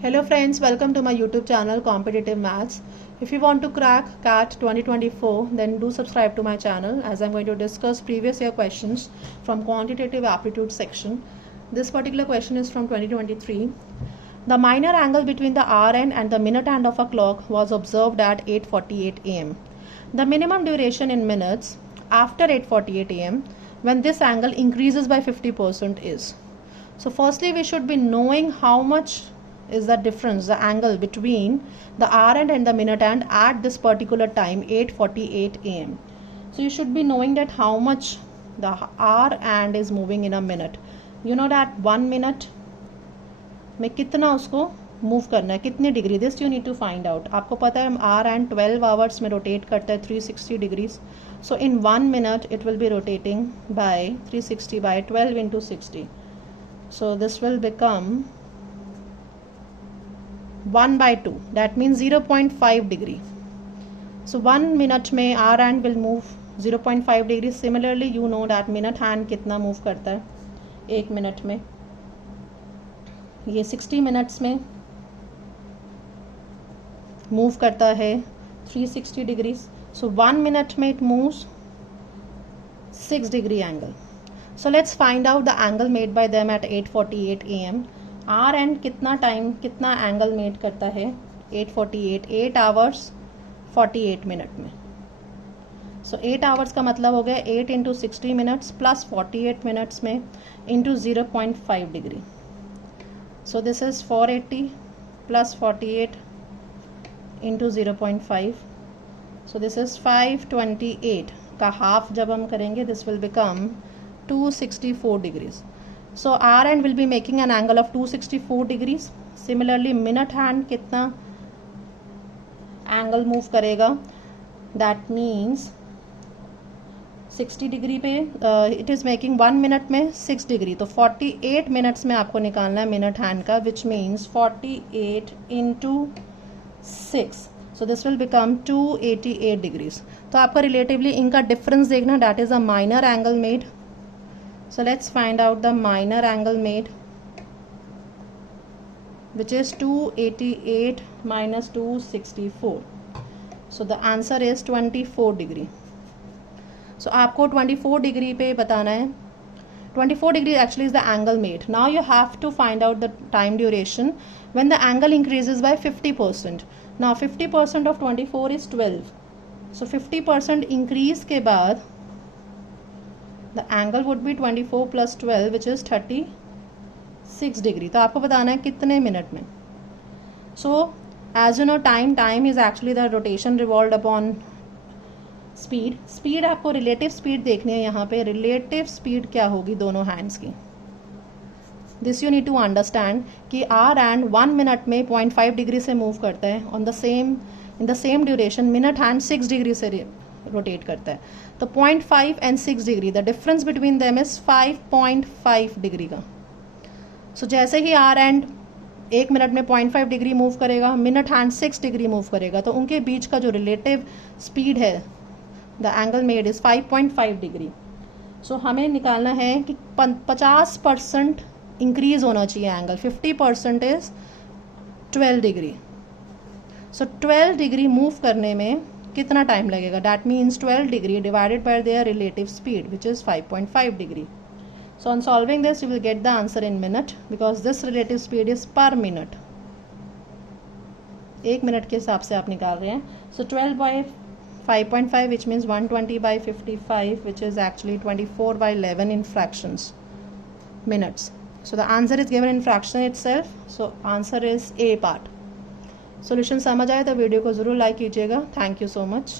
Hello friends, welcome to my YouTube channel Competitive Maths. If you want to crack CAT 2024, then do subscribe to my channel as I'm going to discuss previous year questions from quantitative aptitude section. This particular question is from 2023. The minor angle between the hour hand and the minute hand of a clock was observed at 8:48 am. The minimum duration in minutes after 8:48 am when this angle increases by 50% is. So firstly we should be knowing how much is the difference, the angle between the hour hand and the minute hand at this particular time 8:48 am. So you should be knowing that how much the hour hand is moving in a minute. You know that 1 minute में कितना उसको move करना है, कितने degree, this you need to find out. आपको पता है hour hand 12 hours में रोटेट करता है 360 degrees. So in 1 minute it will be rotating by 360 by 12 into 60. So this will become 1/2, that means 0.5 degree. So 1 minute में hour hand will move 0.5 degree. Similarly you know that minute hand कितना move करता है 1 minute में, ये 60 minutes में move करता है 360 degrees. So 1 minute में it moves 6 degree angle. So let's find out the angle made by them at 8:48 am. Hour hand कितना टाइम, कितना एंगल मेड करता है 8:48, 8 आवर्स 48 मिनट में. सो 8 आवर्स का मतलब हो गया 8 into 60 मिनट्स प्लस 48 मिनट्स में into 0.5 degree. So this is 480 plus 48 into 0.5. So this is 528 का हाफ जब हम करेंगे this will become 264 degrees. So R hand will be making an angle of 264 degrees. Similarly minute hand कितना angle move करेगा, that means 60 degree पे it is making 1 minute में 6 degree. तो 48 minutes में आपको निकालना है मिनट हैंड का, which means 48 into 6. So this will become 288 degrees. तो आपका रिलेटिवली इनका डिफरेंस देखना, that is a minor angle made. So let's find out the minor angle made which is 288 minus 264. So the answer is 24 degree. सो आपको 24 degree पे बताना है. 24 degree actually is the angle made. Now you have to find out the time duration when the angle increases by 50%. Now 50% of 24 is 12. So 50% increase के बाद the angle would be 24 plus 12 which is 36 degree. तो आपको बताना है कितने minute में. So as you know time is actually the rotation revolved upon speed आपको relative speed देखनी है. यहाँ पे रिलेटिव स्पीड क्या होगी दोनों हैंड्स की, this you need to understand कि आर हैंड 1 मिनट में 0.5 डिग्री से मूव करता है on the same in the same duration minute hand 6 degree से रोटेट करता है. तो 0.5 and 6 degree, the difference between them is 5.5 degree का. सो जैसे ही आर हैंड 1 मिनट में 0.5 डिग्री मूव करेगा, मिनट हैंड 6 डिग्री मूव करेगा, तो उनके बीच का जो रिलेटिव स्पीड है the angle made is 5.5 degree. So हमें निकालना है कि 50% इंक्रीज होना चाहिए angle. 50% is 12 degree. So 12 degree move करने में कितना टाइम लगेगा, that means 12 degree divided by their relative speed which is 5.5 degree. So on solving this you will get the answer in minute because this relative speed is पर minute. 1 minute के हिसाब से आप निकाल रहे हैं. सो 12 by 5.5 which means 120 by 55 which is actually 24 by 11 in fractions minutes. So the answer is given in fraction itself. So answer is A part. Solution समझ आए तो वीडियो को ज़रूर लाइक कीजिएगा. Thank you so much.